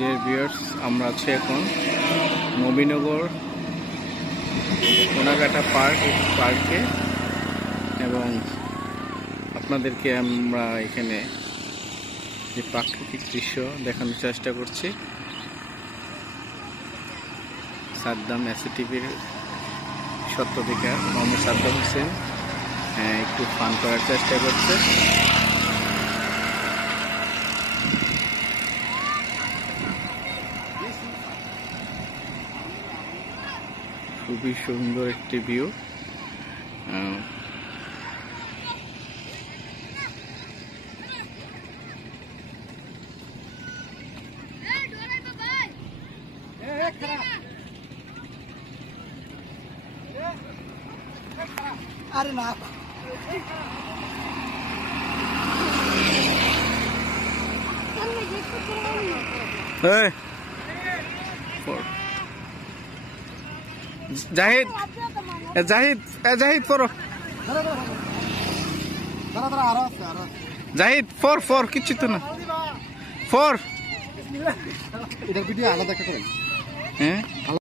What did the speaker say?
Dear viewers, আমরা আছি এখন নবীনগর কোনাকাটা পার্কে এবং আপনাদেরকে আমরা এখানে যে প্রাকৃতিক দৃশ্য দেখানোর চেষ্টা করছি। সাদ্দাম এসিটিভির সত্যধিকার মোহাম্মদ সাদ্দাম হোসেন একটু ফান করার চেষ্টা করছে। খুবই সুন্দর একটি ভিউ। আরে না জাহিদ জাহিদ জাহিদ পড়ো, জাহিদ ফর কিচ্ছু তো না, ফর এটা ভিডিও আলাদা একটা করেন। হ্যাঁ।